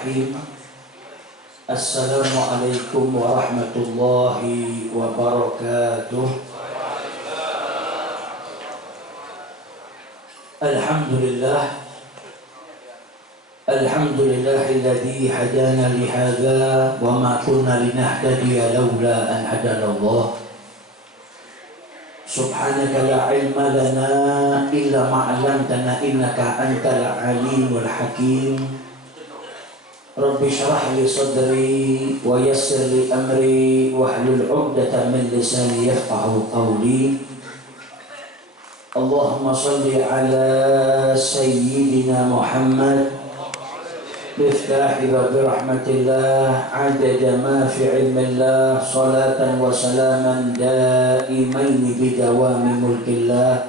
Bismillahirrahmanirrahim. Assalamualaikum warahmatullahi wabarakatuh. Alhamdulillah. Alhamdulillahilladzi hadana lihadza wa ma kunna linahtadiya laula an hadana Allah. Subhanaka la ilma lana illa ma 'allamtana innaka antal alimul hakim. Rabbi shrah li sadri wa yassir li amri wahlul 'uqdatam min lisani yafqahu qawli. Allahumma shalli ala sayyidina Muhammad Biftahi wa birahmatillah adada ma fi ilmillah salatan wa salaman daimaini bidawami mulkillah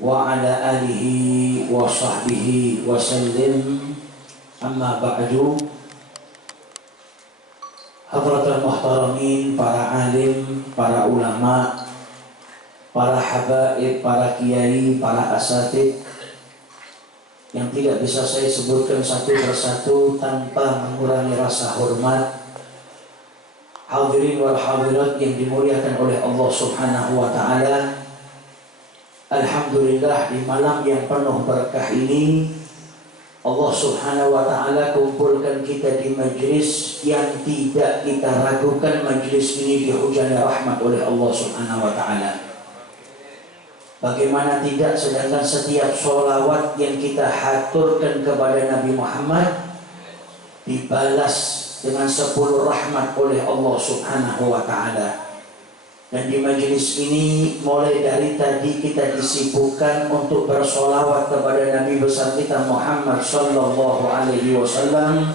wa ala alihi wa sahbihi wa sallim. Amma ba'du. Hadratul muhtaramin, para alim, para ulama, para habaib, para kiai, para asatid yang tidak bisa saya sebutkan satu persatu tanpa mengurangi rasa hormat. Hadirin wal hadirat yang dimuliakan oleh Allah Subhanahu wa taala. Alhamdulillah, di malam yang penuh berkah ini Allah Subhanahu wa taala kumpulkan kita di majlis yang tidak kita ragukan majlis ini dihujani rahmat oleh Allah Subhanahu wa taala. Bagaimana tidak, sedangkan setiap sholawat yang kita haturkan kepada Nabi Muhammad dibalas dengan 10 rahmat oleh Allah Subhanahu wa ta'ala. Dan di majelis ini mulai dari tadi kita disibukkan untuk bersholawat kepada Nabi besar kita Muhammad sallallahu alaihi wasallam.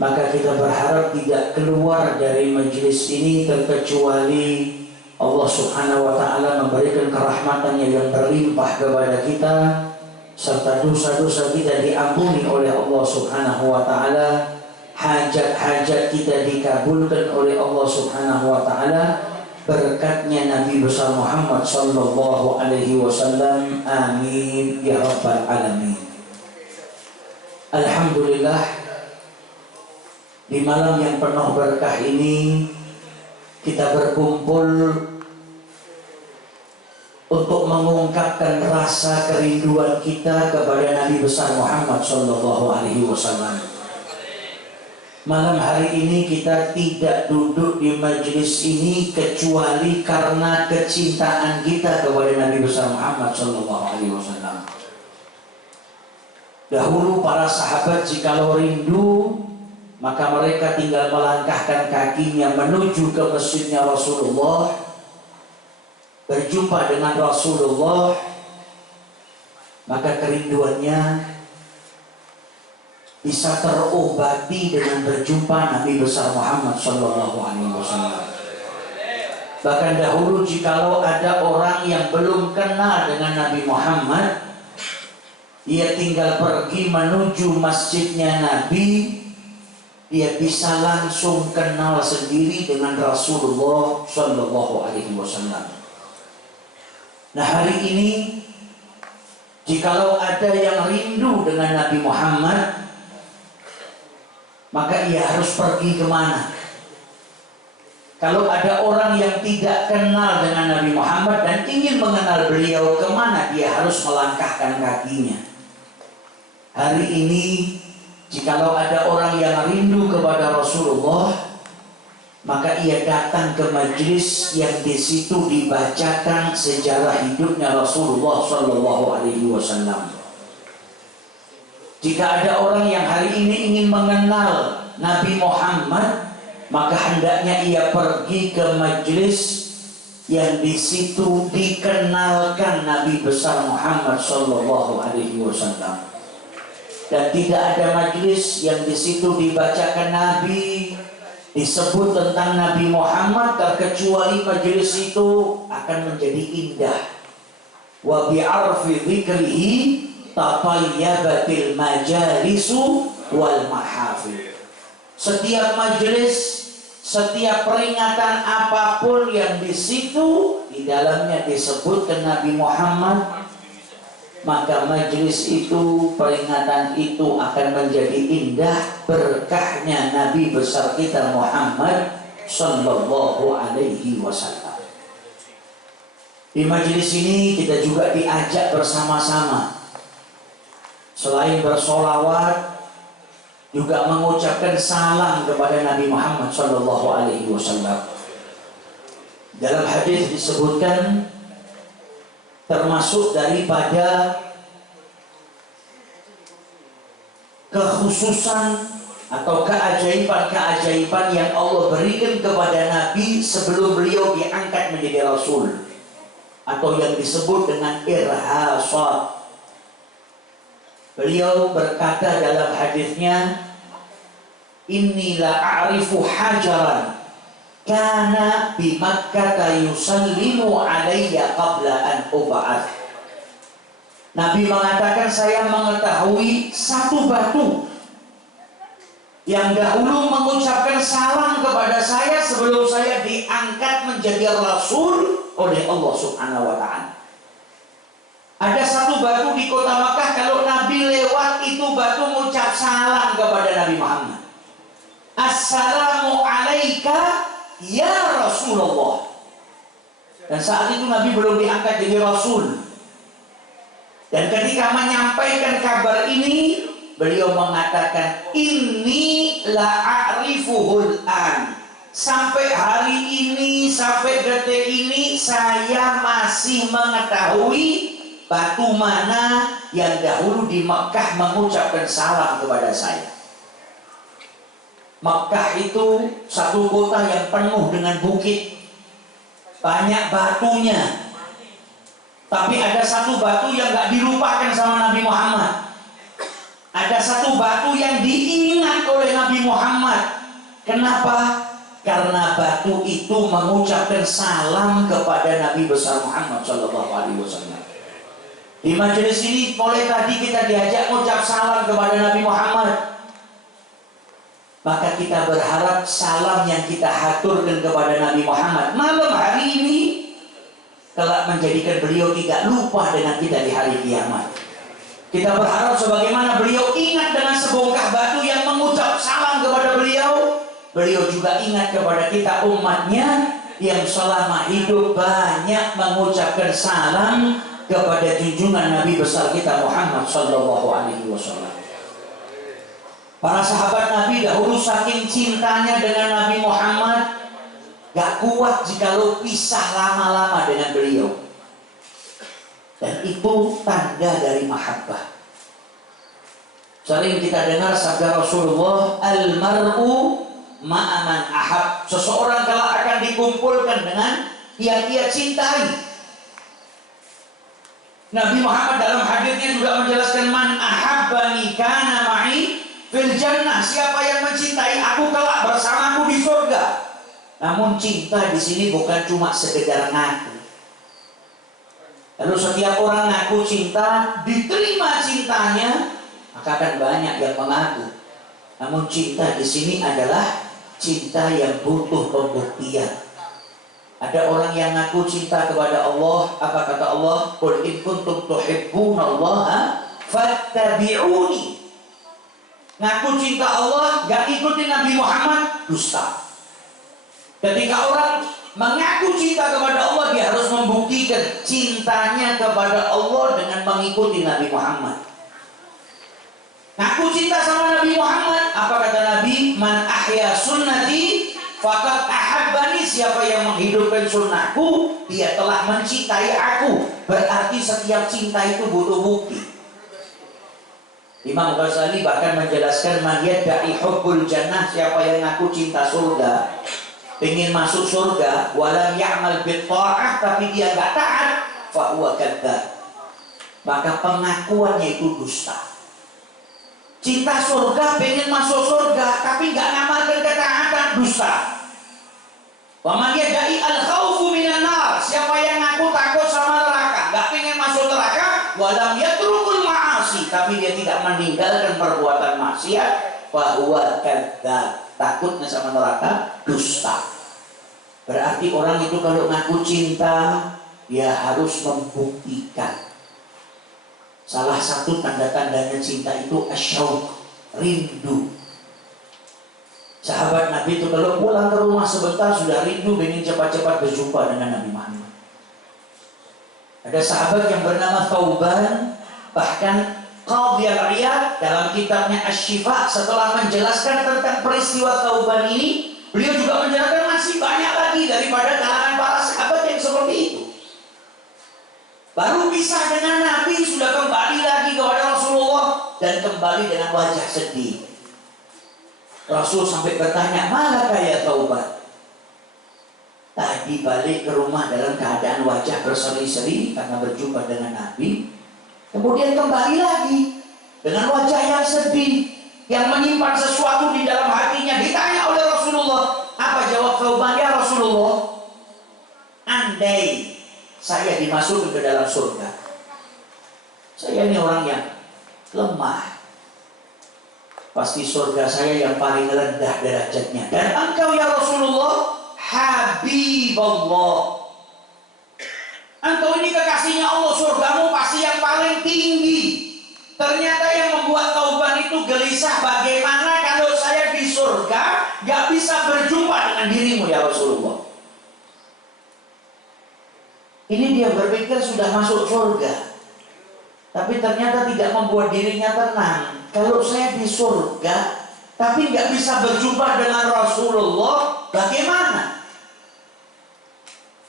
Maka kita berharap tidak keluar dari majelis ini terkecuali Allah Subhanahu wa ta'ala memberikan kerahmatannya yang berlimpah kepada kita, serta dosa-dosa kita diampuni oleh Allah Subhanahu wa ta'ala, hajat-hajat kita dikabulkan oleh Allah Subhanahu wa ta'ala, berkatnya Nabi besar Muhammad sallallahu alaihi wasallam. Amin ya rabbal alamin. Alhamdulillah, di malam yang penuh berkah ini kita berkumpul untuk mengungkapkan rasa kerinduan kita kepada Nabi besar Muhammad sallallahu alaihi wasallam. Malam hari ini kita tidak duduk di majelis ini kecuali karena kecintaan kita kepada Nabi besar Muhammad sallallahu alaihi wasallam. Dahulu para sahabat jikalau rindu, maka mereka tinggal melangkahkan kakinya menuju ke masjidnya Rasulullah, berjumpa dengan Rasulullah, maka kerinduannya bisa terobati dengan berjumpa Nabi besar Muhammad sallallahu alaihi wasallam. Bahkan dahulu jikalau ada orang yang belum kenal dengan Nabi Muhammad, dia tinggal pergi menuju masjidnya Nabi, dia bisa langsung kenal sendiri dengan Rasulullah sallallahu alaihi wasallam. Nah, hari ini jikalau ada yang rindu dengan Nabi Muhammad, maka ia harus pergi kemana? Kalau ada orang yang tidak kenal dengan Nabi Muhammad dan ingin mengenal beliau, kemana dia harus melangkahkan kakinya? Hari ini jikalau ada orang yang rindu kepada Rasulullah, maka ia datang ke majlis yang di situ dibacakan sejarah hidupnya Rasulullah sallallahu alaihi wasallam. Jika ada orang yang hari ini ingin mengenal Nabi Muhammad, maka hendaknya ia pergi ke majlis yang di situ dikenalkan Nabi besar Muhammad sallallahu alaihi wasallam. Dan tidak ada majlis yang di situ dibacakan Nabi, disebut tentang Nabi Muhammad, terkecuali majelis itu akan menjadi indah. Wa bi'arfi dzikrihi tatayyabatil majalisu wal mahafil. Setiap majelis, setiap peringatan apapun yang di situ di dalamnya disebutkan Nabi Muhammad, maka majelis itu, peringatan itu akan menjadi indah berkahnya Nabi besar kita Muhammad sallallahu alaihi wasallam. Di majelis ini kita juga diajak bersama-sama, selain bersolawat, juga mengucapkan salam kepada Nabi Muhammad sallallahu alaihi wasallam. Dalam hadis disebutkan, termasuk daripada kekhususan atau keajaiban-keajaiban yang Allah berikan kepada Nabi sebelum beliau diangkat menjadi Rasul, atau yang disebut dengan irhasat. Beliau berkata dalam hadisnya, "Inni la a'rifu hajaran kana bi Makkah yusallimu alayya qabla an ub'ats." Nabi mengatakan, saya mengetahui satu batu yang dahulu mengucapkan salam kepada saya sebelum saya diangkat menjadi Rasul oleh Allah Subhanahu wa Ta'ala. Ada satu batu di kota Makkah, kalau Nabi lewat itu batu mengucap salam kepada Nabi Muhammad. Assalamu alaika ya Rasulullah. Dan saat itu Nabi belum diangkat jadi Rasul. Dan ketika menyampaikan kabar ini, beliau mengatakan, "Inni la'arifuhul an." Sampai hari ini, sampai detik ini, saya masih mengetahui batu mana yang dahulu di Mekah mengucapkan salam kepada saya. Mekah itu satu kota yang penuh dengan bukit, banyak batunya. Tapi ada satu batu yang gak dilupakan sama Nabi Muhammad. Ada satu batu yang diingat oleh Nabi Muhammad. Kenapa? Karena batu itu mengucapkan salam kepada Nabi besar Muhammad sallallahu alaihi wasallam. Di majelis ini mulai tadi kita diajak mengucap salam kepada Nabi Muhammad. Maka kita berharap salam yang kita haturkan kepada Nabi Muhammad malam hari ini kelak menjadikan beliau tidak lupa dengan kita di hari kiamat. Kita berharap sebagaimana beliau ingat dengan sebongkah batu yang mengucap salam kepada beliau, beliau juga ingat kepada kita umatnya yang selama hidup banyak mengucapkan salam kepada junjungan Nabi besar kita Muhammad sallallahu alaihi wasallam. Para sahabat Nabi dahulu saking cintanya dengan Nabi Muhammad, gak kuat jikalau pisah lama-lama dengan beliau. Dan itu tanda dari mahabbah. Sering kita dengar sabda Rasulullah, "Al-mar'u ma'aman ahab." Seseorang kelak akan dikumpulkan dengan yang ia cintai. Nabi Muhammad dalam hadisnya juga menjelaskan, "Man ahabbani kana ma'i fil jannah." Siapa yang mencintai aku kelak bersamaku di surga. Namun cinta di sini bukan cuma sekedar ngaku. Lalu setiap orang ngaku cinta, diterima cintanya, maka akan banyak yang mengaku. Namun cinta di sini adalah cinta yang butuh pembuktian. Ada orang yang ngaku cinta kepada Allah, apa kata Allah? "Qul in kuntum tuhibbunallaha fattabi'uni." Ngaku cinta Allah, gak ikutin Nabi Muhammad, dusta. Ketika orang mengaku cinta kepada Allah, dia harus membuktikan cintanya kepada Allah dengan mengikuti Nabi Muhammad. Ngaku cinta sama Nabi Muhammad, apa kata Nabi? "Man ahya sunnati faqad ahabbani." Siapa yang menghidupkan sunnahku, dia telah mencintai aku. Berarti setiap cinta itu butuh bukti. Imam Ghazali bahkan menjelaskan, "Man yadda'i hubbul jannah." Siapa yang ngaku cinta surga, ingin masuk surga, walam ya'mal bitta'ah, tapi dia gak taat, fa huwa kadzdzab. Maka pengakuannya itu dusta. Cinta surga, pengen masuk surga, tapi gak ngamalkan ketaatan, dusta. Wa man yadda'i al-khaufu minan nar. Siapa yang ngaku takut sama neraka, gak pengen masuk neraka, walam yatrukul ma'asi, tapi dia tidak meninggalkan perbuatan maksiat, fa huwa kadzdzab. Takutnya sama neraka, dusta. Berarti orang itu kalau ngaku cinta, dia harus membuktikan. Salah satu tanda-tandanya cinta itu asyauq, rindu. Sahabat Nabi itu kalau pulang ke rumah sebentar sudah rindu ingin cepat-cepat berjumpa dengan Nabi Muhammad. Ada sahabat yang bernama Thauban, bahkan Qadhi Al-Iyad dalam kitabnya Asy-Syifa setelah menjelaskan tentang peristiwa Thauban ini, beliau juga menjelaskan masih banyak lagi daripada kalangan para sahabat yang seperti itu. Baru pisah dengan Nabi sudah kembali lagi kepada Rasulullah dan kembali dengan wajah sedih. Rasul sampai bertanya, "Mana kaya Thauban?" Tadi balik ke rumah dalam keadaan wajah berseri-seri karena berjumpa dengan Nabi. Kemudian kembali lagi dengan wajah yang sedih, yang menyimpan sesuatu di dalam hatinya. Ditanya oleh Rasulullah, apa jawab Thauban? "Ya Rasulullah, andai saya dimasukkan ke dalam surga, saya ini orang yang lemah, pasti surga saya yang paling rendah derajatnya. Dan engkau ya Rasulullah, Habiballah, engkau ini kekasihnya Allah, surgamu pasti yang paling tinggi." Ternyata yang membuat Thauban itu gelisah, bagaimana kalau saya di surga gak bisa berjumpa dengan dirimu ya Rasulullah. Ini dia berpikir sudah masuk surga, tapi ternyata tidak membuat dirinya tenang. Kalau saya di surga tapi nggak bisa berjumpa dengan Rasulullah, bagaimana?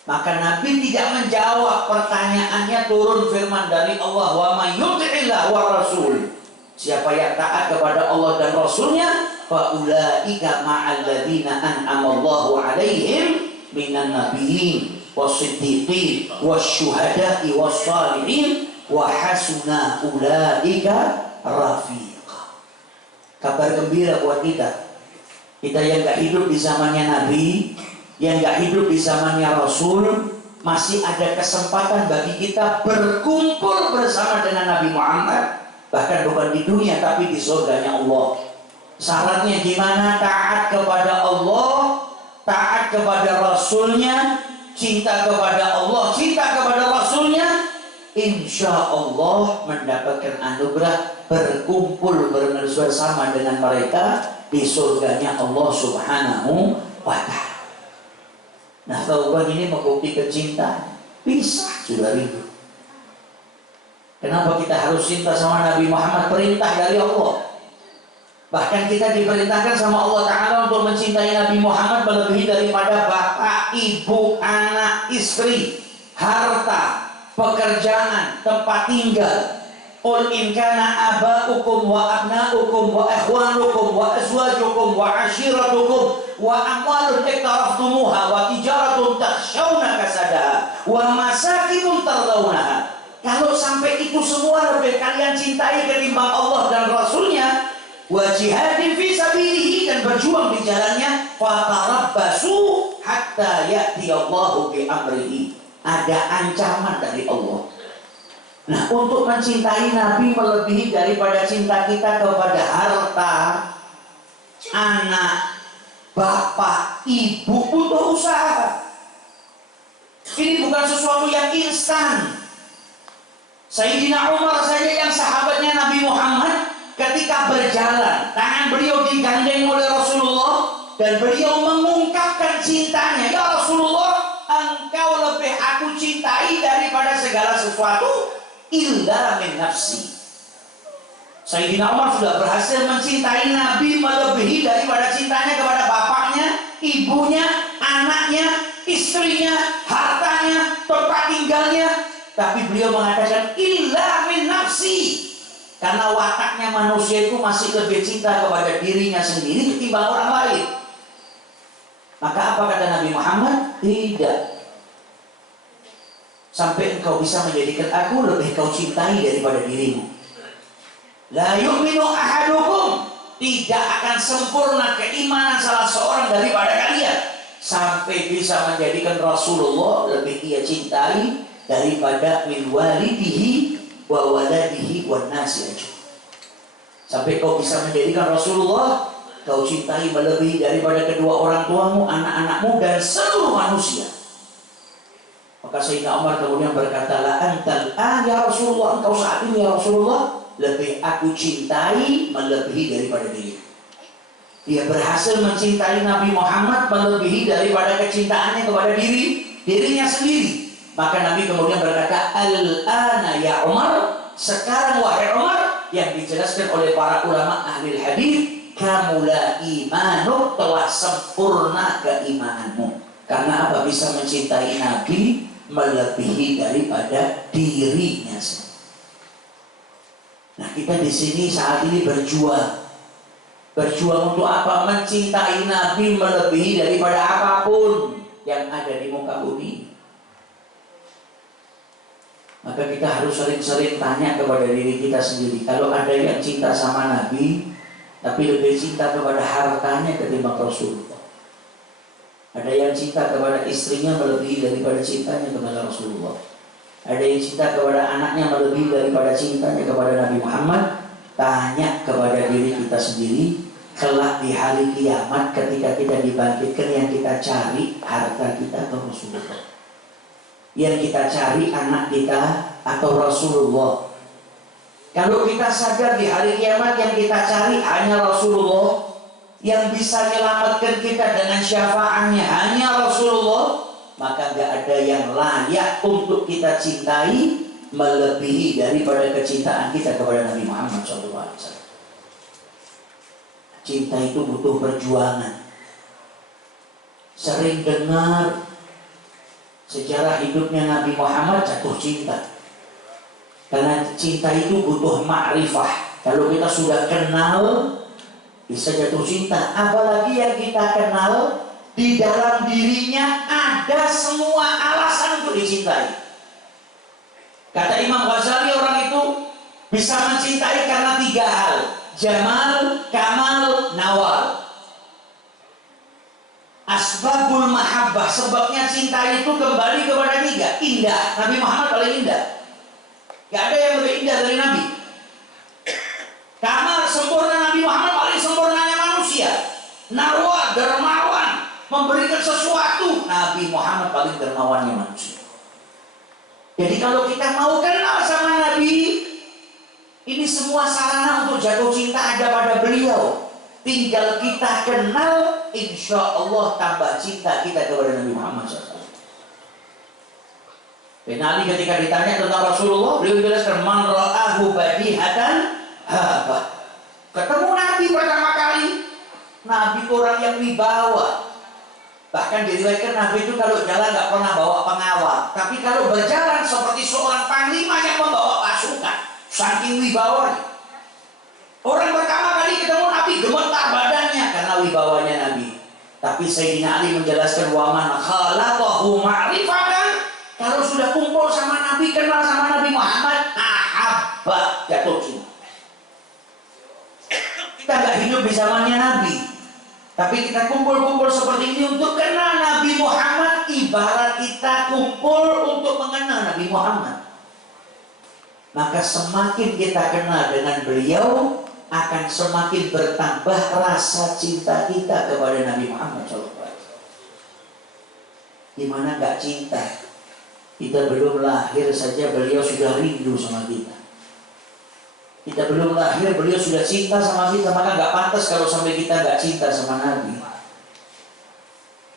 Maka Nabi tidak menjawab pertanyaannya, turun firman dari Allah, "Wa may yuti'illah wa rasul." Siapa yang taat kepada Allah dan Rasulnya, fa ulaika ma'al ladzina an'ama Allahu 'alaihim minan nabiyyin was-siddiqin wasyuhada'i was-shalihin wa hasuna ulaika rafiqa. Kabar gembira buat kita yang gak hidup di zamannya Nabi, yang gak hidup di zamannya Rasul, masih ada kesempatan bagi kita berkumpul bersama dengan Nabi Muhammad, bahkan bukan di dunia tapi di surganya Allah. Syaratnya gimana? Taat kepada Allah, taat kepada Rasulnya, cinta kepada Allah, cinta kepada Rasulnya, insya Allah mendapatkan anugerah berkumpul bersama dengan mereka di surganya Allah Subhanahu wa Ta'ala. Nah, Thauban ini membuktikan cinta, pisah sudah rindu. Kenapa kita harus cinta sama Nabi Muhammad? Perintah dari Allah. Bahkan kita diperintahkan sama Allah Ta'ala untuk mencintai Nabi Muhammad melebihi daripada bapak, ibu, anak, istri, harta, pekerjaan, tempat tinggal. Qul in kana aba'ukum wa abna'ukum wa ikhwanukum wa azwajukum wa ashiratukum wa amwalun iktaraftumuha wa tijaratun takhshawna kasadaha wa masakinun tardawnaha. Kalau sampai itu semua lebih kalian cintai ketimbang Allah dan Rasulnya, wa jihadin fi sabilihi, dan berjuang di jalannya, fatarabbasu hatta ya'ti Allahu bi amrihi. Ada ancaman dari Allah. Nah, untuk mencintai Nabi melebihi daripada cinta kita kepada harta, anak, bapak, ibu, butuh usaha. Ini bukan sesuatu yang instan. Sayyidina Umar saja yang sahabatnya Nabi Muhammad, ketika berjalan, tangan beliau digandeng oleh Rasulullah dan beliau mengungkapkan cintanya, "Ya Rasulullah, engkau lebih aku cintai daripada segala sesuatu illa min nafsi." Sayyidina Umar sudah berhasil mencintai Nabi melebihi daripada cintanya kepada bapaknya, ibunya, anaknya, istrinya, hartanya, tempat tinggalnya. Tapi beliau mengatakan illa min nafsi, karena wataknya manusia itu masih lebih cinta kepada dirinya sendiri ketimbang orang lain. Maka apa kata Nabi Muhammad? Tidak. Sampai engkau bisa menjadikan aku lebih kau cintai daripada dirimu. La yu'minu ahadukum, tidak akan sempurna keimanan salah seorang daripada kalian sampai bisa menjadikan Rasulullah lebih ia cintai daripada min walidihi wa waladihi wan nasi ajmain. Sampai kau bisa menjadikan Rasulullah kau cintai melebihi daripada kedua orang tuamu, anak-anakmu, dan seluruh manusia. Maka Maka Sayyidina Umar kemudian berkata, la antal ya Rasulullah, engkau saat ini ya Rasulullah lebih aku cintai melebihi daripada diri. Dia berhasil mencintai Nabi Muhammad melebihi daripada kecintaannya kepada dirinya sendiri. Maka Nabi kemudian berkata, al-ana ya Umar, sekarang wahai Umar, yang dijelaskan oleh para ulama ahli hadis, kamula imanuk, telah sempurna keimananmu. Karena apa? Bisa mencintai Nabi melebihi daripada dirinya sendiri. Nah, kita di sini saat ini berjuang untuk apa? Mencintai Nabi melebihi daripada apapun yang ada di muka bumi. Maka kita harus sering-sering tanya kepada diri kita sendiri. Kalau ada yang cinta sama Nabi tapi lebih cinta kepada hartanya ketimbang Rasulullah, ada yang cinta kepada istrinya melebihi daripada cintanya kepada Rasulullah, ada yang cinta kepada anaknya melebihi daripada cintanya kepada Nabi Muhammad. Tanya kepada diri kita sendiri, kelak di hari kiamat ketika kita dibangkitkan, yang kita cari harta kita atau Rasulullah? Yang kita cari anak kita atau Rasulullah? Kalau kita sadar di hari kiamat yang kita cari hanya Rasulullah, yang bisa menyelamatkan kita dengan syafaatnya hanya Rasulullah, maka gak ada yang layak untuk kita cintai melebihi daripada kecintaan kita kepada Nabi Muhammad SAW. Cinta itu butuh perjuangan. Sering dengar sejarah hidupnya Nabi Muhammad jatuh cinta. Karena cinta itu butuh ma'rifah. Kalau kita sudah kenal, bisa jatuh cinta. Apalagi yang kita kenal, di dalam dirinya ada semua alasan untuk dicintai. Kata Imam Ghazali, orang itu bisa mencintai karena 3 hal: jamal, kamal, nawal. Asbabul mahabbah, sebabnya cinta itu kembali kepada 3. Indah, Nabi Muhammad paling indah. Gak ada yang lebih indah dari Nabi. Kamal, sempurna, Nabi Muhammad paling sempurnanya manusia. Nawal, dermawan, memberikan sesuatu, Nabi Muhammad paling dermawannya manusia. Jadi kalau kita mau kenal sama Nabi, ini semua sarana untuk jatuh cinta ada pada beliau. Tinggal kita kenal, insya Allah tambah cinta kita kepada Nabi Muhammad SAW. Dan Nabi ketika ditanya tentang Rasulullah, beliau jelaskan, man ra'ahu badihatan habah. Ketemu Nabi pertama kali, Nabi itu orang yang wibawa. Bahkan diriwayatkan Nabi itu kalau jalan nggak pernah bawa pengawal, tapi kalau berjalan seperti seorang panglima yang membawa pasukan, saking wibawanya. Orang pertama kali ketemu Nabi gemetar badannya karena wibawanya Nabi. Tapi Sayyidina Ali menjelaskan, wa man khalaqahu ma'rifatan, kalau sudah kumpul sama Nabi, kenal sama Nabi Muhammad, ahabba, jatuh cinta. Kita nggak hidup di zamannya Nabi, tapi kita kumpul-kumpul seperti ini untuk kenal Nabi Muhammad. Ibarat kita kumpul untuk mengenal Nabi Muhammad. Maka semakin kita kenal dengan beliau, akan semakin bertambah rasa cinta kita kepada Nabi Muhammad SAW. Gimana gak cinta? Kita belum lahir saja beliau sudah rindu sama kita. Kita belum lahir beliau sudah cinta sama kita. Maka gak pantas kalau sampai kita gak cinta sama Nabi.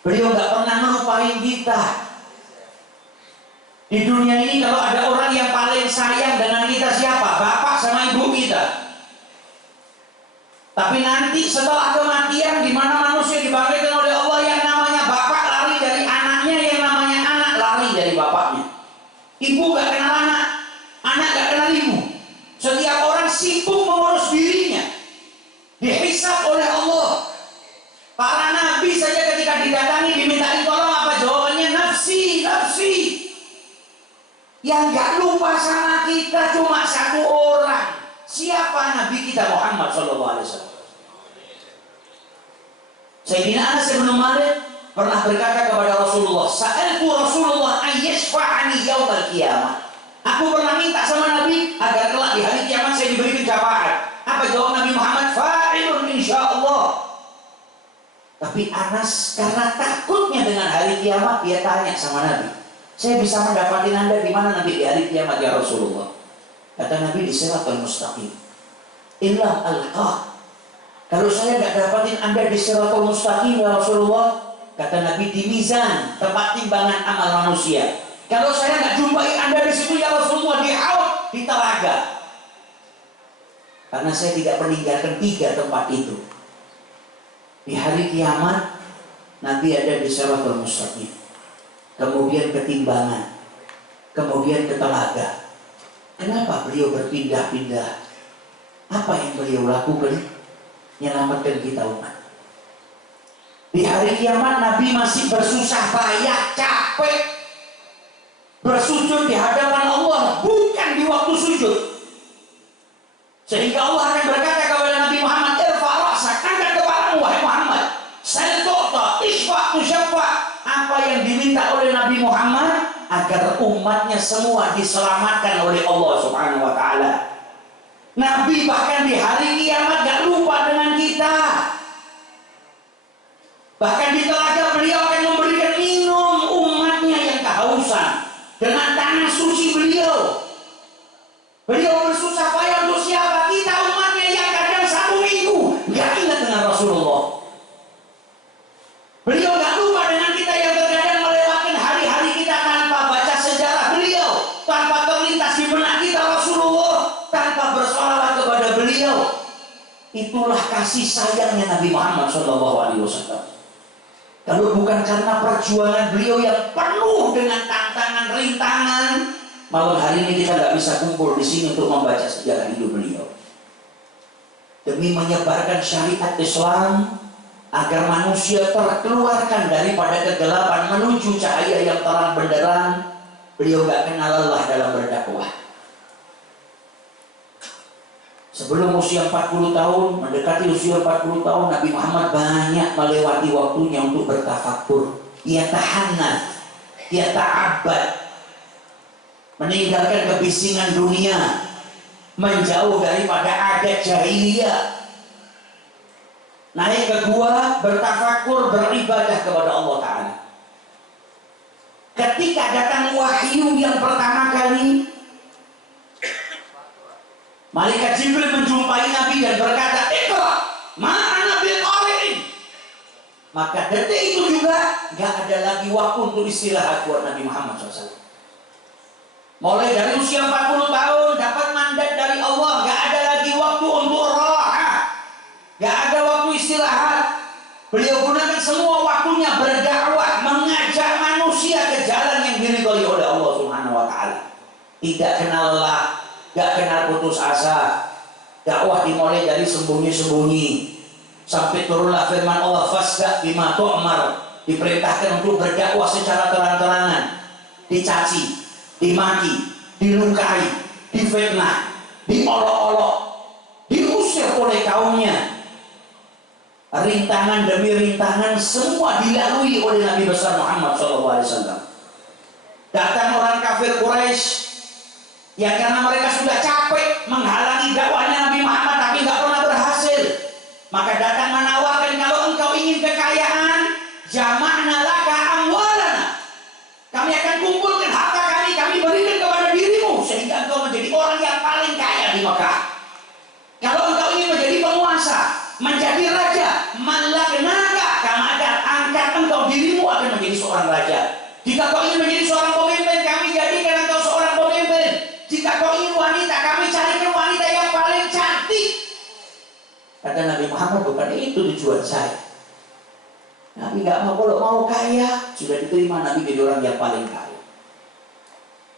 Beliau gak pernah melupain kita. Di dunia ini kalau ada orang yang paling sayang dengan kita, siapa? Bapak sama ibu kita. Tapi nanti setelah kematian, di mana manusia dibangkitkan oleh Allah, yang namanya bapak lari dari anaknya, yang namanya anak lari dari bapaknya. Ibu gak kenal anak, anak gak kenal ibu. Setiap orang sibuk mengurus dirinya, dihisab oleh Allah. Para nabi saja ketika didatangi dimintain tolong, apa jawabannya? Nafsi, nafsi. Yang gak lupa sama kita cuma 1 orang. Siapa? Nabi kita Muhammad SAW. Sayyidina Anas bin Malik pernah berkata kepada Rasulullah, sa'altu Rasulullah an yashfa'ani yaumal qiyamah. Aku pernah minta sama Nabi agar kelak di hari kiamat saya diberikan syafaat. Apa jawab Nabi Muhammad? Fa'ilun insyaallah. Tapi Anas karena takutnya dengan hari kiamat, dia tanya sama Nabi, Saya bisa mendapati Anda di mana nanti di hari kiamat ya Rasulullah? Kata Nabi, di Siratal Mustaqim. Illam alqa. Kalau saya nggak dapatin Anda di Siratal Mustaqim ya Rasulullah, kata Nabi, di mizan, tempat timbangan amal manusia. Kalau saya nggak jumpai Anda di situ ya Rasulullah, di haud, di telaga. Karena saya tidak meninggalkan 3 tempat itu. Di hari kiamat, Nabi ada di Siratal Mustaqim, kemudian ke timbangan, kemudian ke telaga. Kenapa beliau berpindah-pindah? Apa yang beliau lakukan? Menyelamatkan kita umat. Di hari kiamat Nabi masih bersusah payah, capek, bersujud di hadapan Allah, bukan di waktu sujud. Sehingga Allah akan berkata kepada Nabi Muhammad, irfa ra'sak, angkat kepalamu wahai Muhammad, sal tu'ta, isfa' tusyaffa. Apa yang diminta oleh Nabi Muhammad agar umatnya semua diselamatkan oleh Allah Subhanahu wa ta'ala. Nabi bahkan di hari kiamat gak lupa dengan kita. Bahkan di telaga beliau akan memberikan minum umatnya yang kehausan dengan tangan suci beliau. Beliau bersusah payah untuk siapa? Kita umatnya yang kadang 1 minggu gak ingat dengan Rasulullah. Beliau gak lupa dengan kita yang terkadang melewatkan hari-hari kita tanpa baca sejarah beliau, tanpa terlintas di benak kita Rasulullah, tanpa bersolawat kepada beliau. Itulah kasih sayangnya Nabi Muhammad SAW. Kalau bukan karena perjuangan beliau yang penuh dengan tantangan, rintangan, malam hari ini kita nggak bisa kumpul di sini untuk membaca sejarah hidup beliau. Demi menyebarkan syariat Islam agar manusia terkeluarkan daripada kegelapan menuju cahaya yang terang benderang, beliau nggak kenal lelah dalam berdakwah. Sebelum usia 40 tahun, mendekati usia 40 tahun, Nabi Muhammad banyak melewati waktunya untuk bertafakur. Ia tahanat, ia ta'abbad, meninggalkan kebisingan dunia, menjauh daripada adat jahiliyah, naik ke gua, bertafakur, beribadah kepada Allah Ta'ala. Ketika datang wahyu yang pertama kali, Malaikat Jibril menjumpai Nabi dan berkata, "Iqra, ma'ana bil qari'in." Maka detik itu juga gak ada lagi waktu untuk istirahat buat Nabi Muhammad SAW. Mulai dari usia 40 tahun dapat mandat dari Allah, gak ada lagi waktu untuk rahat, gak ada waktu istirahat. Beliau gunakan semua waktunya berdakwah, mengajak manusia ke jalan yang diridhoi oleh Allah Subhanahu wa ta'ala. Tidak kenal lelah, gak kenal putus asa. Dakwah dimulai dari sembunyi-sembunyi sampai turunlah firman Allah, fasda bima tu'mar. Diperintahkan untuk berdakwah secara terang-terangan, dicaci, dimaki, dilukai, difitnah, diolok-olok, diusir oleh kaumnya. Rintangan demi rintangan semua dilalui oleh Nabi besar Muhammad SAW. Datang orang kafir Quraisy yang karena mereka sudah capek menghalangi dakwahnya Nabi Muhammad tapi nggak pernah berhasil, maka datang menawarkan, kalau engkau ingin kekayaan, jama'na laka amwalana, kami akan kumpulkan harta kami berikan kepada dirimu sehingga engkau menjadi orang yang paling kaya di Mekah. Kalau engkau ingin menjadi penguasa, menjadi raja, malaknaka, kami akan angkat engkau, dirimu akan menjadi seorang raja. Jika kau ingin menjadi seorang pemimpin, kami jadikan engkau seorang pemimpin. Jika kau ingin wanita, kami carikan wanita yang paling cantik. Kata Nabi Muhammad, bukan itu tujuan saya. Nabi gak mau, kalau mau kaya, sudah diterima Nabi jadi orang yang paling kaya.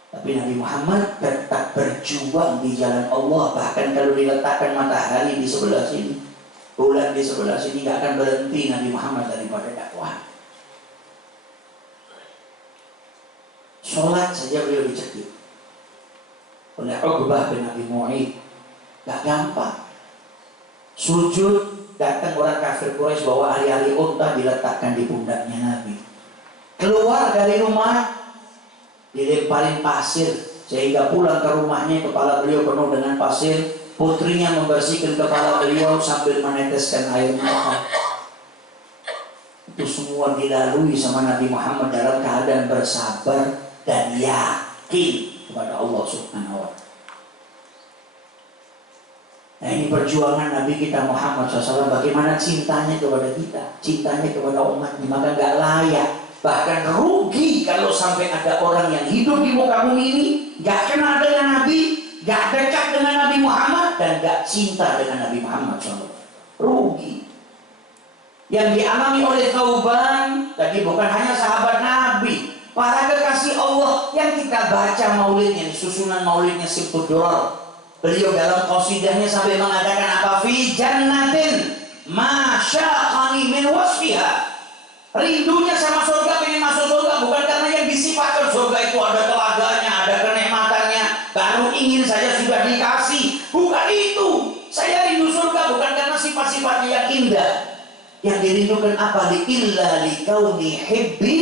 Tapi Nabi Muhammad tetap berjuang di jalan Allah. Bahkan kalau diletakkan matahari di sebelah sini, bulan di sebelah sini, gak akan berhenti Nabi Muhammad daripada dakwah. Sholat saja beliau dicekik oleh Uqbah bin Abi Mu'ayyid. Gak gampang. Sujud, datang orang kafir Quraisy bawa ari-ari unta diletakkan di pundaknya Nabi. Keluar dari rumah, dilemparin pasir sehingga pulang ke rumahnya kepala beliau penuh dengan pasir. Putrinya membersihkan kepala beliau sambil meneteskan air mata. Itu semua dilalui sama Nabi Muhammad dalam keadaan bersabar dan yakin kepada Allah Subhanahu wa Ta'ala. Nah, ini perjuangan Nabi kita Muhammad SAW, bagaimana cintanya kepada kita, cintanya kepada umatnya. Maka gak layak, bahkan rugi kalau sampai ada orang yang hidup di muka bumi ini gak kenal dengan Nabi, gak dekat dengan Nabi Muhammad, dan gak cinta dengan Nabi Muhammad SAW. Rugi. Yang dialami oleh Thauban tadi bukan hanya sahabat Nabi, para kekasih Allah yang kita baca maulidnya, susunan maulidnya Sibtud Durar. Beliau dalam qasidahnya sampai mengatakan apa? Fi jannatin ma syaqani min wasfiha. Rindunya sama surga, pengen masuk surga bukan karena yang disifatkan surga itu ada telaganya, ada kenikmatannya, baru ingin saja sudah dikasih. Bukan itu. Saya rindu surga bukan karena sifat-sifatnya yang indah. Yang dirindukan apa? Illa likauni hibbi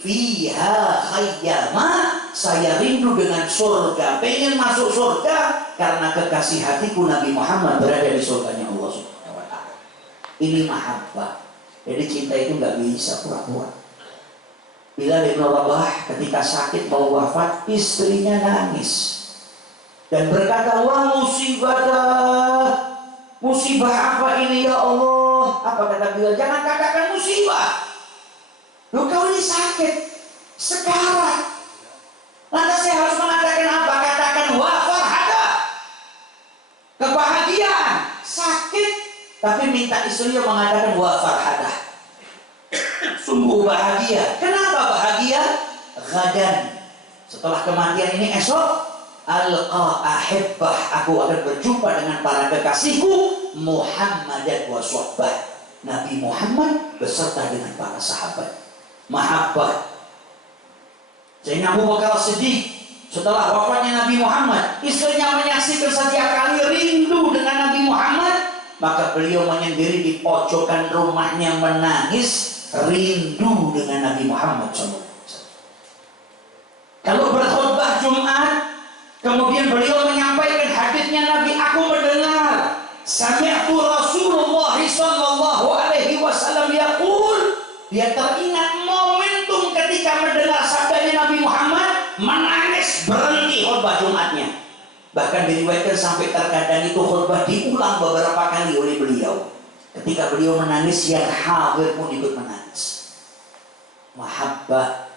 fiha khayyama. Saya rindu dengan surga, pengen masuk surga karena kekasih hatiku Nabi Muhammad berada di surganya Allah Subhanahu wa Ta'ala. Ini mahabbah. Jadi cinta itu nggak bisa pura-pura. Bilal bin Rabah ketika sakit mau wafat, istrinya nangis dan berkata, wah musibah, musibah apa ini ya Allah? Apa kata Bilal? Jangan katakan musibah. Loh, kau ini sakit sekarang. Lantas saya harus mengatakan apa? Katakan wa farhada, kebahagiaan. Sakit tapi minta istrinya mengatakan wa farhada, sungguh bahagia. Kenapa bahagia? Gadan, setelah kematian ini esok, alqa ahibbah, aku akan berjumpa dengan para kekasihku Muhammadan wa sahbah, Nabi Muhammad beserta dengan para sahabat. Mahabbah. Sayyidina Abu Bakar Siddiq setelah wafatnya Nabi Muhammad, istrinya menyaksikan setiap kali rindu dengan Nabi Muhammad, maka beliau menyendiri di pojokan rumahnya menangis rindu dengan Nabi Muhammad SAW. Kalau berkhutbah Jumat, kemudian beliau menyampaikan hadisnya Nabi, aku mendengar sami'tu Rasulullah sallallahu alaihi wasallam yaqul, dia teringat momentum ketika mendengar sabdanya Nabi Muhammad, menangis berhenti khutbah Jumatnya. Bahkan diriwayatkan sampai terkadang itu khutbah diulang beberapa kali oleh beliau. Ketika beliau menangis, yang hadir pun ikut menangis. Mahabbah.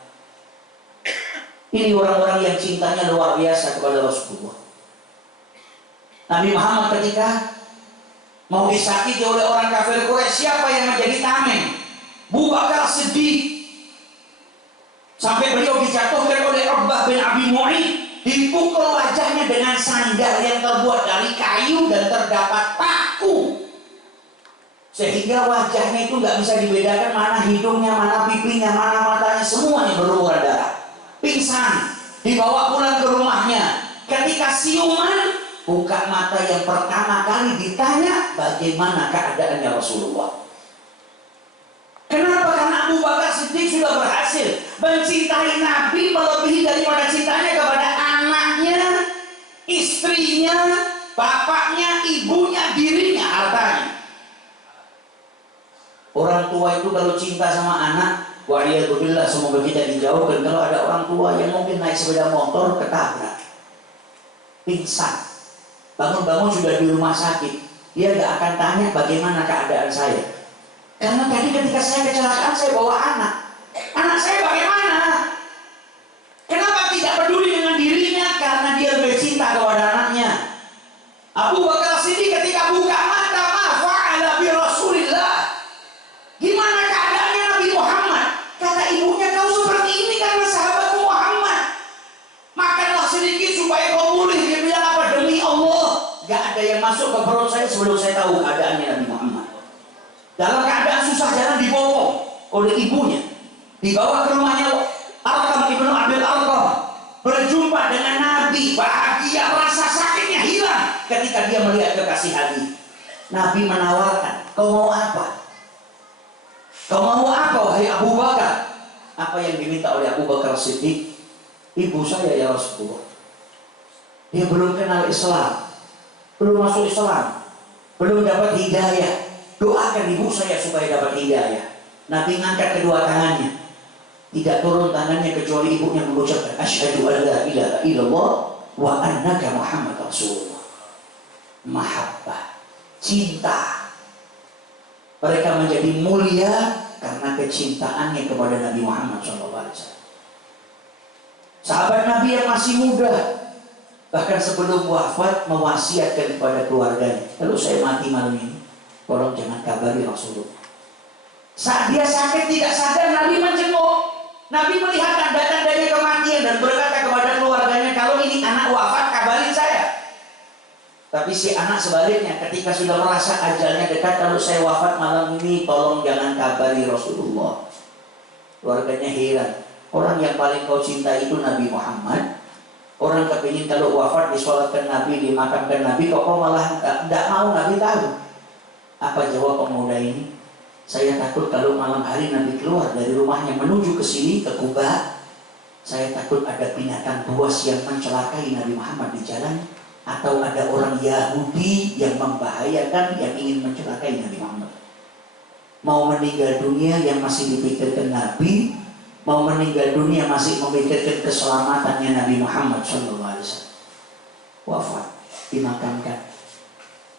Ini orang-orang yang cintanya luar biasa kepada Rasulullah. Nabi Muhammad ketika mau disakiti oleh orang kafir Quraisy, siapa yang menjadi tameng? Abu Bakar Siddiq. Sampai beliau dijatuhkan oleh Uqbah bin Abi Mu'ayth, dipukul wajahnya dengan sandal yang terbuat dari kayu dan terdapat paku, sehingga wajahnya itu nggak bisa dibedakan mana hidungnya, mana pipinya, mana matanya, semuanya berlumuran darah. Pingsan, dibawa pulang ke rumahnya. Ketika siuman, buka mata yang pertama kali ditanya, bagaimana keadaannya Rasulullah? Kenapa? Karena Abu Bakar Siddiq sudah berhasil mencintai Nabi melebihi daripada cintanya kepada anaknya, istrinya, bapaknya, ibunya, dirinya, hartanya. Orang tua itu kalau cinta sama anak, waliyadzubillah, semoga kita dijauhkan. Kalau ada orang tua yang mungkin naik sepeda motor ketabrak, pingsan, bangun-bangun sudah di rumah sakit, dia gak akan tanya bagaimana keadaan saya. Karena tadi ketika saya kecelakaan, saya bawa anak saya bagaimana? Kenapa tidak peduli dengan dirinya? Karena dia lebih cinta kepada anaknya. Abu Bakar Siddiq ketika buka mata, ma fa'ala bi Rasulillah, gimana keadaannya Nabi Muhammad? Kata ibunya, kau seperti ini karena sahabatku Muhammad, makanlah sedikit supaya kau pulih. Dia bilang apa? Demi Allah, gak ada yang masuk ke perut saya sebelum saya tahu keadaannya Nabi Muhammad. Dalam keadaan susah jalan dibopong oleh ibunya, dibawa ke rumahnya Arqam ibnu Abil Arqam, berjumpa dengan Nabi, bahagia, rasa sakitnya hilang ketika dia melihat kekasih hati. Nabi menawarkan, kau mau apa? Kau mau apa wahai Abu Bakar? Apa yang diminta oleh Abu Bakar Siddiq? Ibu saya ya Rasulullah, dia belum kenal Islam, belum masuk Islam, belum dapat hidayah. Doakan ibu saya supaya dapat hidayah. Nabi ngangkat kedua tangannya. Tidak turun tangannya kecuali ibunya mengucapkan asyhadu an la ilaha illallah wa annaka Muhammad Rasulullah. Mahabbah, cinta. Mereka menjadi mulia karena kecintaannya kepada Nabi Muhammad SAW. Sahabat Nabi yang masih muda, bahkan sebelum wafat mewasiatkan kepada keluarganya, kalau saya mati malam ini, tolong jangan kabari Rasulullah. Saat dia sakit tidak sadar, Nabi menjenguk. Nabi melihat tanda-tandanya kematian dan berkata kepada keluarganya, kalau ini anak wafat, kabarin saya. Tapi si anak sebaliknya, ketika sudah merasa ajalnya dekat, kalau saya wafat malam ini, tolong jangan kabari Rasulullah. Keluarganya heran. Orang yang paling kau cinta itu Nabi Muhammad. Orang kepingin kalau wafat disolatkan Nabi, dimakamkan Nabi, kok kau malah tidak mau Nabi tahu. Apa jawab pemuda ini? Saya takut kalau malam hari Nabi keluar dari rumahnya menuju ke sini, ke Kuba, saya takut ada binatang buas yang mencelakai Nabi Muhammad di jalan, atau ada orang Yahudi yang membahayakan, yang ingin mencelakai Nabi Muhammad. Mau meninggal dunia yang masih dipikirkan Nabi, mau meninggal dunia masih memikirkan keselamatannya Nabi Muhammad SAW. Wafat, dimakamkan.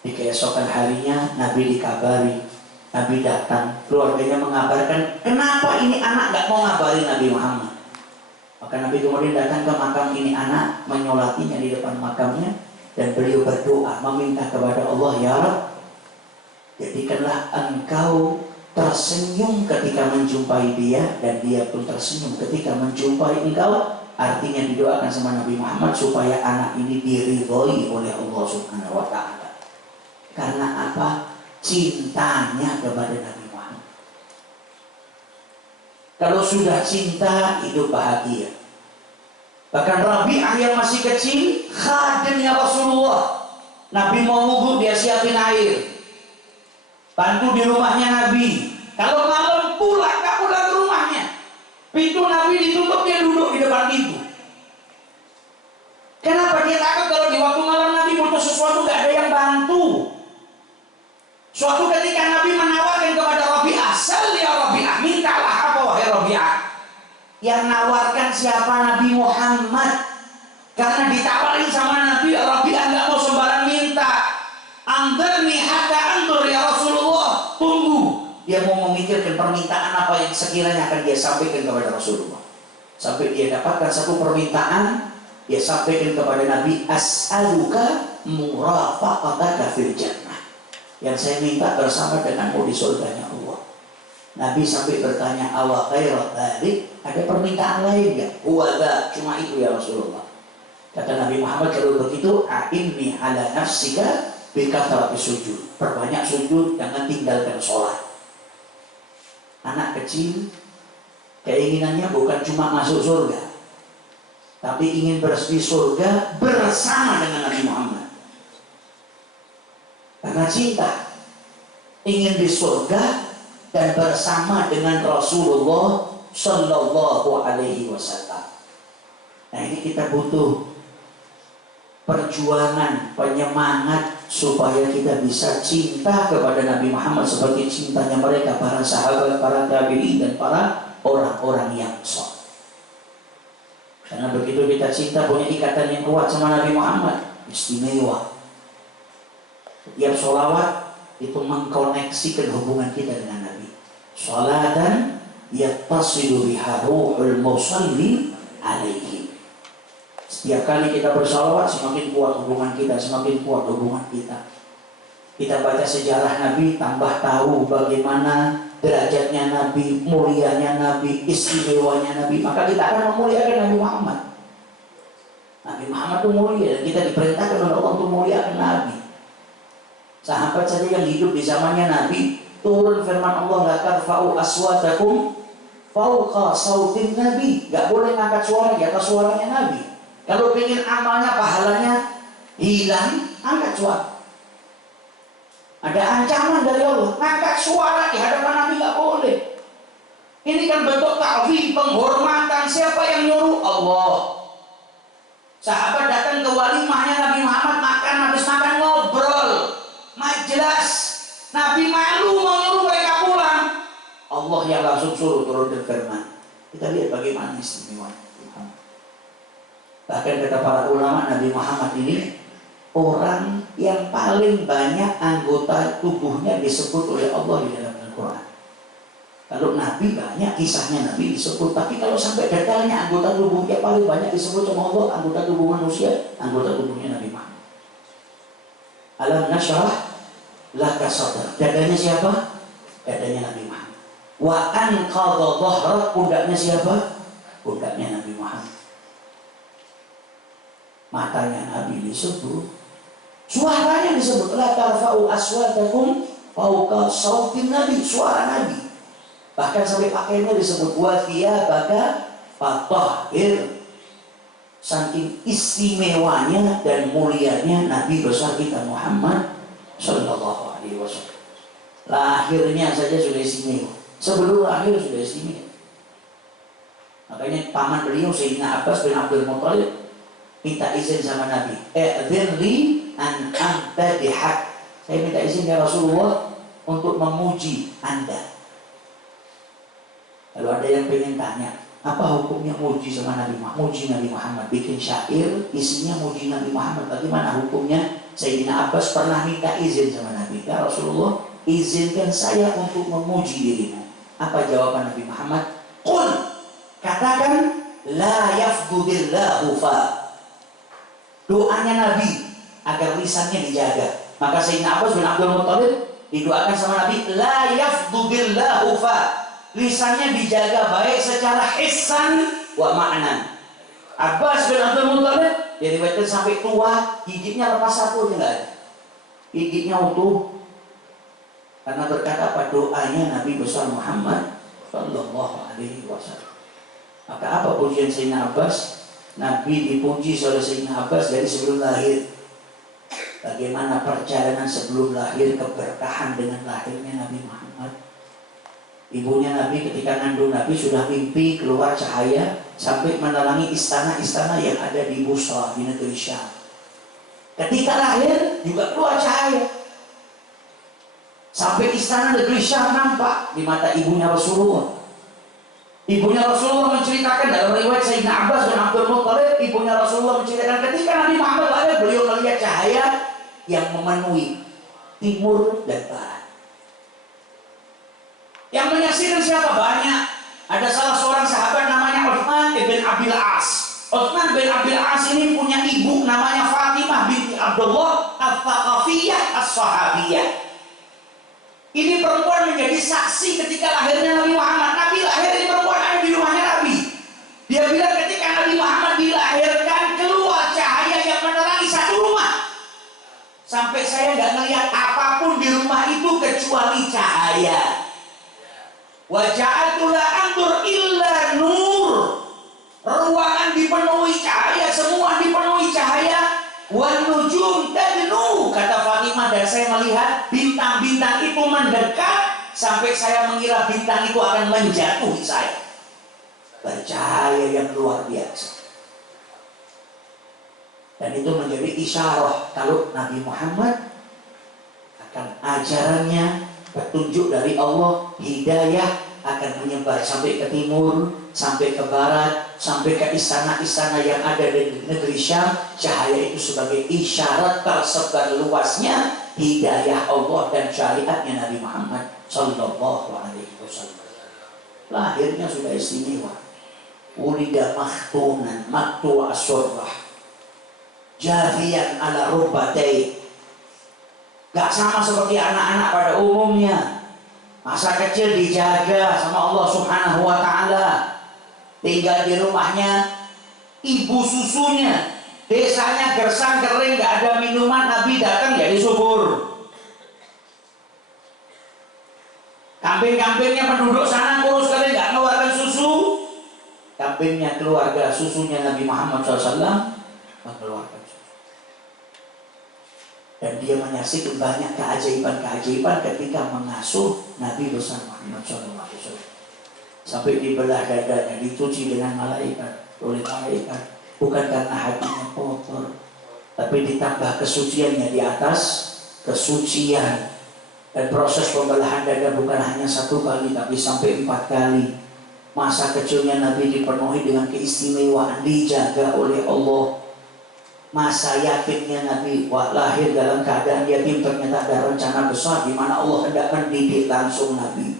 Di keesokan harinya Nabi dikabari, Nabi datang, keluarganya mengabarkan, kenapa ini anak gak mau ngabari Nabi Muhammad? Maka Nabi kemudian datang ke makam ini anak, menyolatinya di depan makamnya, dan beliau berdoa meminta kepada Allah, ya Rabb, jadikanlah engkau tersenyum ketika menjumpai dia, dan dia pun tersenyum ketika menjumpai engkau. Artinya didoakan sama Nabi Muhammad supaya anak ini diridhoi oleh Allah Subhanahu wa ta'ala. Karena apa? Cintanya kepada Nabi Muhammad. Kalau sudah cinta, hidup bahagia. Bahkan Rabi'ah yang masih kecil, khadimnya Rasulullah. Nabi mau wudhu, dia siapin air, bantu di rumahnya Nabi. Kalau malam pulang, gak pulang ke rumahnya, pintu Nabi ditutup, dia duduk di depan pintu. Kenapa? Dia takut kalau di waktu malam Nabi butuh sesuatu, gak ada yang bantu. Suatu ketika Nabi menawarkan kepada Rabi'ah, sal ya Rabi'ah, mintalah apa wahai Rabi'ah. Yang nawarkan siapa? Nabi Muhammad. Karena ditawarin sama Nabi, Rabi'ah gak mau sembarang minta. Andarni hatta andur ya Rasulullah, tunggu. Dia mau memikirkan permintaan apa yang sekiranya akan dia sampaikan kepada Rasulullah. Sampai dia dapatkan satu permintaan, dia sampaikan kepada Nabi, as'aluka murafaqataka fil jannah. Yang saya minta bersama denganmu di surganya Allah. Nabi sampai bertanya, awa khairat dzalik, ada permintaan lain enggak? Huwa, cuma itu ya Rasulullah. Kata Nabi Muhammad, kalau begitu, a'inni ala nafsika bikathrati sujud. Perbanyak sujud, jangan tinggalkan sholat. Anak kecil keinginannya bukan cuma masuk surga, tapi ingin di surga bersama dengan Nabi Muhammad. Karena cinta, ingin di surga dan bersama dengan Rasulullah Sallallahu Alaihi Wasallam. Nah, ini kita butuh perjuangan, penyemangat supaya kita bisa cinta kepada Nabi Muhammad seperti cintanya mereka, para sahabat, para tabi'in, dan para orang-orang yang saleh. Karena begitu kita cinta, punya ikatan yang kuat sama Nabi Muhammad, istimewa. Setiap sholawat itu mengkoneksikan hubungan kita dengan Nabi. Sholatan yattasilu biha ruhul musalli alaihi. Setiap kali kita bersalawat, semakin kuat hubungan kita, semakin kuat hubungan kita. Kita baca sejarah Nabi, tambah tahu bagaimana derajatnya Nabi, mulianya Nabi, istimewanya Nabi. Maka kita akan memuliakan Nabi Muhammad. Nabi Muhammad itu mulia, dan kita diperintahkan oleh Allah untuk memuliakan Nabi. Sahabat saja yang hidup di zamannya Nabi, turun firman Allah, la tarfa'u aswatakum fauqa sautin Nabi. Gak boleh ngangkat suara di atas suaranya Nabi. Kalau ingin amalnya, pahalanya hilang, angkat suara. Ada ancaman dari Allah, ngangkat suara di hadapan Nabi gak boleh. Ini kan bentuk ta'zim, penghormatan. Siapa yang nyuruh? Allah. Sahabat datang ke walimahnya Nabi Muhammad, makan, habis makan ngobrol, majelis. Nabi malu mau nyuruh mereka pulang. Allah yang langsung suruh turun firman, Kita lihat bagaimana istimewa Nabi Muhammad. Bahkan kata para ulama, Nabi Muhammad ini orang yang paling banyak anggota tubuhnya disebut oleh Allah di dalam Al-Quran. Kalau Nabi banyak kisahnya Nabi disebut, tapi kalau sampai detailnya anggota tubuhnya paling banyak disebut sama Allah, anggota tubuh manusia, anggota tubuhnya Nabi Muhammad. Alam nashrah laka sadrak. Dadanya siapa? Dadanya Nabi Muhammad. Wa anqadha dhahrak. Pundaknya siapa? Pundaknya Nabi Muhammad. Matanya Nabi disebut, suaranya disebut. La tarfa'u aswatakum fawqa sautin Nabi. Suara Nabi. Bahkan sampai pakaiannya disebut wa thiyabaka fatahhir. Saking istimewanya dan mulianya Nabi besar kita Muhammad sallallahu alaihi wasallam. Lahirnya saja sudah istimewa. Sebelum lahir sudah istimewa. Makanya paman beliau Sayyidina Abbas bin Abdul Muttalib minta izin sama Nabi. I'dhirli an amtadihak. Saya minta izin ya Rasulullah untuk memuji Anda. Kalau ada yang pengen tanya, apa hukumnya muji sama Nabi Muhammad? Muji Nabi Muhammad, bikin syair isinya muji Nabi Muhammad. Bagaimana hukumnya? Sayyidina Abbas pernah minta izin sama Nabi. Ya Rasulullah, izinkan saya untuk memuji dirimu. Apa jawaban Nabi Muhammad? Qul, katakan la yafdudillahu fa. Doanya Nabi agar lisannya dijaga. Maka Sayyidina Abbas bin Abdul Muttalib didoakan sama Nabi, la yafdudillahu fa. Lisannya dijaga baik secara hissan wa ma'nan. Abbas bin Abdul Muttalib diriwayatkan sampai tua giginya lepas satu aja enggak ada. Giginya utuh. Karena berkata apa? Doanya Nabi besar Muhammad sallallahu alaihi wasallam. Maka apa pujian Sayyidina Abbas? Nabi dipuji oleh Sayyidina Abbas dari sebelum lahir. Bagaimana perjalanan sebelum lahir, keberkahan dengan lahirnya Nabi Muhammad. Ibunya Nabi ketika ngandung Nabi sudah mimpi keluar cahaya sampai menerangi istana-istana yang ada di Busra, di negeri Syam. Ketika lahir juga keluar cahaya sampai istana negeri Syam nampak di mata ibunya Rasulullah. Ibunya Rasulullah menceritakan dalam riwayat Sayyidina Abbas bin Abdul Muttalib, ibunya Rasulullah menceritakan ketika Nabi Muhammad lahir, beliau melihat cahaya yang memenuhi timur dan barat. Yang menyaksikan siapa? Banyak. Ada salah seorang sahabat namanya Uthman bin Abil As. Uthman bin Abil As ini punya ibu namanya Fatimah binti Abdullah Al-Thaqafiyah As-Sahabiyah. Ini perempuan menjadi saksi ketika lahirnya Nabi Muhammad. Nabi lahir, ini perempuan ada di rumahnya Nabi. Dia bilang ketika Nabi Muhammad dilahirkan, keluar cahaya yang menerangi satu rumah. Sampai saya nggak melihat apapun di rumah itu kecuali cahaya. Wa ja'altu la andur illa nur. Ruangan dipenuhi cahaya, semua dipenuhi cahaya. Wan nujum tadnu, kata Fatimah, dan saya melihat bintang-bintang itu mendekat sampai saya mengira bintang itu akan menjatuhi saya. Bercahaya yang luar biasa. Dan itu menjadi isyarah kalau Nabi Muhammad akan ajarannya, petunjuk dari Allah, hidayah akan menyebar sampai ke timur, sampai ke barat, sampai ke istana-istana yang ada di negeri Syam. Cahaya itu sebagai isyarat tersebar luasnya hidayah Allah dan syariatnya Nabi Muhammad sallallahu alaihi wasallam. Lahirnya sudah istimewa. Ulida mahtunan, maktu asurrah, jafian ala rubatai. Gak sama seperti anak-anak pada umumnya. Masa kecil dijaga sama Allah subhanahu wa ta'ala. Tinggal di rumahnya ibu susunya. Desanya gersang kering, gak ada minuman. Nabi datang jadi subur. Kambing-kambingnya penduduk sana kurus kering, gak mengeluarkan susu. Kambingnya keluarga susunya Nabi Muhammad SAW mengeluarkan. Dan dia menyaksikan banyak keajaiban-keajaiban ketika mengasuh Nabi besar Muhammad SAW. Sampai dibelah dadanya, dicuci dengan malaikat, oleh malaikat. Bukan karena hatinya kotor, tapi ditambah kesuciannya di atas kesucian. Dan proses pembelahan dada bukan hanya 1 kali, tapi sampai 4 kali. Masa kecilnya Nabi dipenuhi dengan keistimewaan, dijaga oleh Allah. Masa yatimnya Nabi lahir dalam keadaan yatim, ternyata ada rencana besar di mana Allah hendak mendidik langsung Nabi.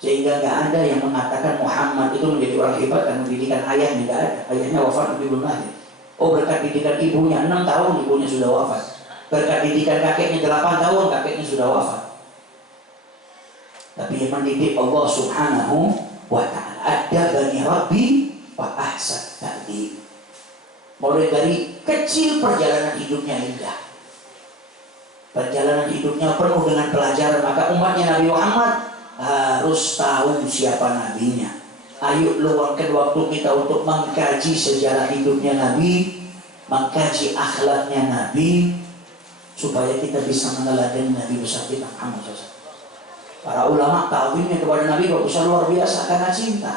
Sehingga nggak ada yang mengatakan Muhammad itu menjadi orang hebat dan mendidikan ayahnya. Nggak ada. Ayahnya wafat Nabi belum lahir. Oh, berkat didikan ibunya 6 tahun ibunya sudah wafat. Berkat didikan kakeknya 8 tahun kakeknya sudah wafat. Tapi yang mendidik Allah Subhanahu wa ta'ala. Adabani Rabbi wa ahsan ta'dib. Mulai dari kecil perjalanan hidupnya indah. Perjalanan hidupnya penuh dengan pelajaran. Maka umatnya Nabi Muhammad harus tahu siapa nabinya. Ayo luangkan waktu kita untuk mengkaji sejarah hidupnya Nabi, mengkaji akhlaknya Nabi, supaya kita bisa meneladani Nabi besar kita Muhammad SAW. Para ulama ta'zimnya kepada Nabi bagusnya luar biasa karena cinta.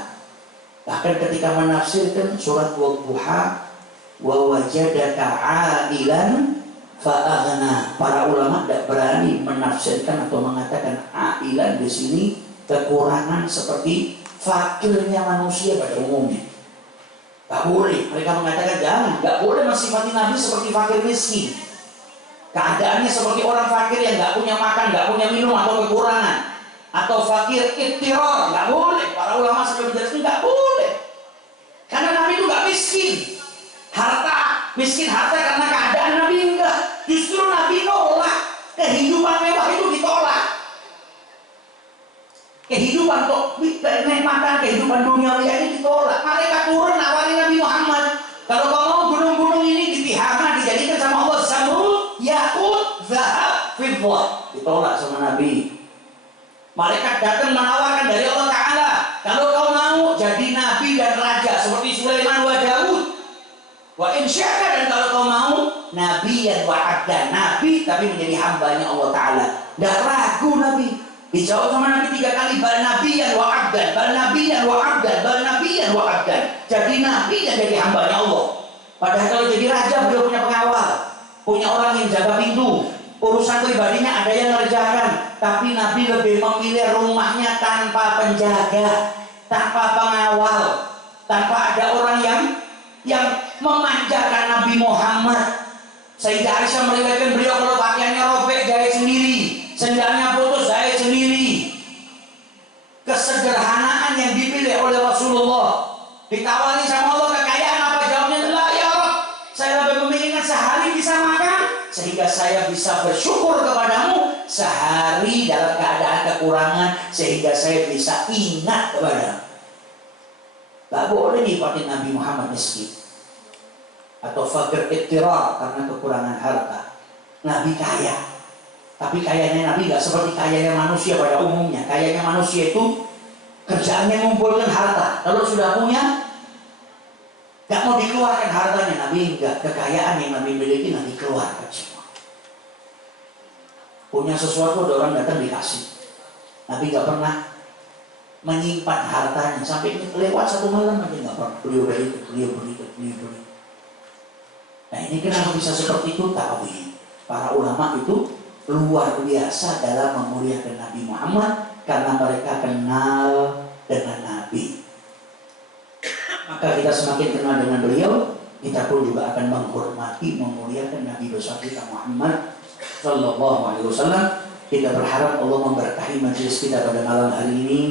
Bahkan ketika menafsirkan surat Wadduha, wa wajadaka 'ailan fa'aghna, para ulama tidak berani menafsirkan atau mengatakan ailan di sini kekurangan seperti fakirnya manusia pada umumnya. Tak boleh. Mereka mengatakan jangan, nggak boleh mensifati Nabi seperti fakir miskin. Keadaannya seperti orang fakir yang nggak punya makan, nggak punya minum atau kekurangan, atau fakir ittiror, nggak boleh. Para ulama sudah menjelaskan nggak boleh. Karena Nabi itu nggak miskin. Miskin harta karena keadaan Nabi enggak. Justru Nabi nolak kehidupan mewah itu ditolak. Kehidupan kenikmatan kehidupan dunia ini ditolak. Mereka turun nawari Nabi Muhammad. Kalau kau mau gunung-gunung ini ditihama dijadikan sama Allah zamrud, yakut, zahab, fiddah. Ditolak sama Nabi. Malaikat datang menawarkan dari Allah Ta'ala, kalau kau mau jadi nabi dan raja seperti Sulaiman wa Daud, wa insya'ka, dan kalau kau mau nabi yang wa'abdan, nabi tapi menjadi hambanya Allah Ta'ala. Tidak ragu Nabi. Dijawab sama Nabi 3 kali, bal nabiyan wa abdan, bal nabiyan wa abdan, bal nabiyan wa abdan. Jadi nabi yang jadi hambanya Allah. Padahal kalau jadi raja beliau punya pengawal, punya orang yang jaga pintu, urusan pribadinya ada yang ngerjakan. Tapi Nabi lebih memilih rumahnya tanpa penjaga, tanpa pengawal, tanpa ada orang yang memanjakan Nabi Muhammad. Sayyidah Aisyah meriwayatkan beliau kalau pakaiannya robek jahit sendiri, sendalnya putus jahit sendiri. Kesederhanaan yang dipilih oleh Rasulullah. Ditawari sama Allah kekayaan apa? Jawabnya adalah ya Allah, saya lebih menginginkan sehari bisa makan sehingga saya bisa bersyukur kepadamu, sehari dalam keadaan kekurangan sehingga saya bisa ingat kepadamu. Tak boleh nyifatin Nabi Muhammad miskin atau fakir ittirar karena kekurangan harta. Nabi kaya, tapi kayanya Nabi gak seperti kayanya manusia pada umumnya. Kayanya manusia itu kerjaannya mengumpulkan harta. Kalau sudah punya, gak mau dikeluarkan hartanya. Nabi enggak. Kekayaan yang Nabi miliki Nabi keluarkan semua. Punya sesuatu ada orang datang dikasih. Nabi gak pernah menyimpan hartanya sampai lewat 1 malam aja gak pernah. Beliau beri. Nah ini kenapa bisa seperti itu? Ta'wil. Para ulama itu luar biasa dalam memuliakan Nabi Muhammad karena mereka kenal dengan Nabi. Maka kita semakin kenal dengan beliau, kita pun juga akan menghormati, memuliakan Nabi besar kita Muhammad Sallallahu Alaihi Wasallam. Kita berharap Allah memberkahi majelis kita pada malam hari ini.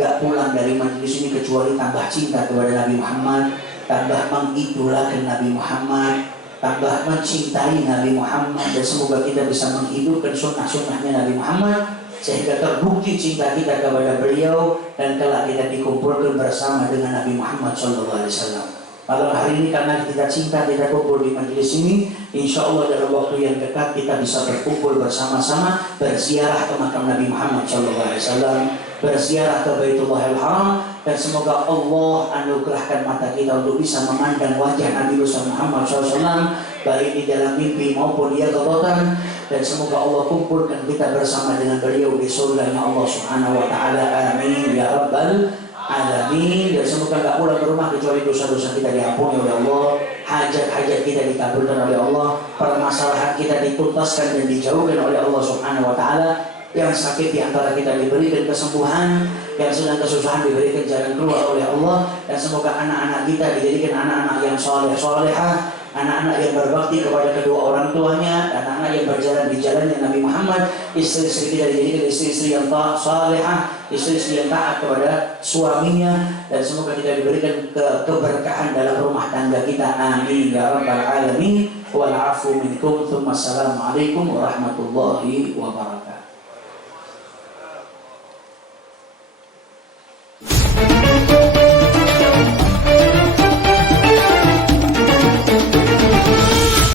Gak pulang dari majelis ini kecuali tambah cinta kepada Nabi Muhammad, tambah mengidolakan Nabi Muhammad, tambah mencintai Nabi Muhammad, dan semoga kita bisa menghidupkan sunnah-sunnahnya Nabi Muhammad sehingga terbukti cinta kita kepada beliau dan kelak kita dikumpulkan bersama dengan Nabi Muhammad SAW. Malam hari ini karena kita cinta kita kumpul di majelis ini, insya Allah dalam waktu yang dekat kita bisa berkumpul bersama-sama berziarah ke makam Nabi Muhammad SAW, berziarah ke Baitullahil Haram, dan semoga Allah anugerahkan mata kita untuk bisa memandang wajah Nabi Muhammad SAW baik di dalam mimpi maupun yaqظatan, dan semoga Allah kumpulkan kita bersama dengan beliau di surganya Allah Subhanahu wa taala. Amin ya rabbal alamin. Dan semoga gak pulang ke rumah kecuali dosa-dosa kita diampuni oleh Allah, hajat-hajat kita dikabulkan oleh Allah, permasalahan kita dituntaskan dan dijauhkan oleh Allah Subhanahu wa taala. yang sakit di antara kita diberikan kesembuhan, yang sedang kesusahan diberikan jalan keluar oleh Allah, dan semoga anak-anak kita dijadikan anak-anak yang soleh-solehah, anak-anak yang berbakti kepada kedua orang tuanya, anak-anak yang berjalan di jalannya Nabi Muhammad, istri-istri kita dijadikan istri-istri yang salehah, istri-istri yang taat kepada suaminya, dan semoga kita diberikan keberkahan dalam rumah tangga kita. Amin ya rabbal alamin. Wal afu minkum. Assalamualaikum warahmatullahi wabarakatuh.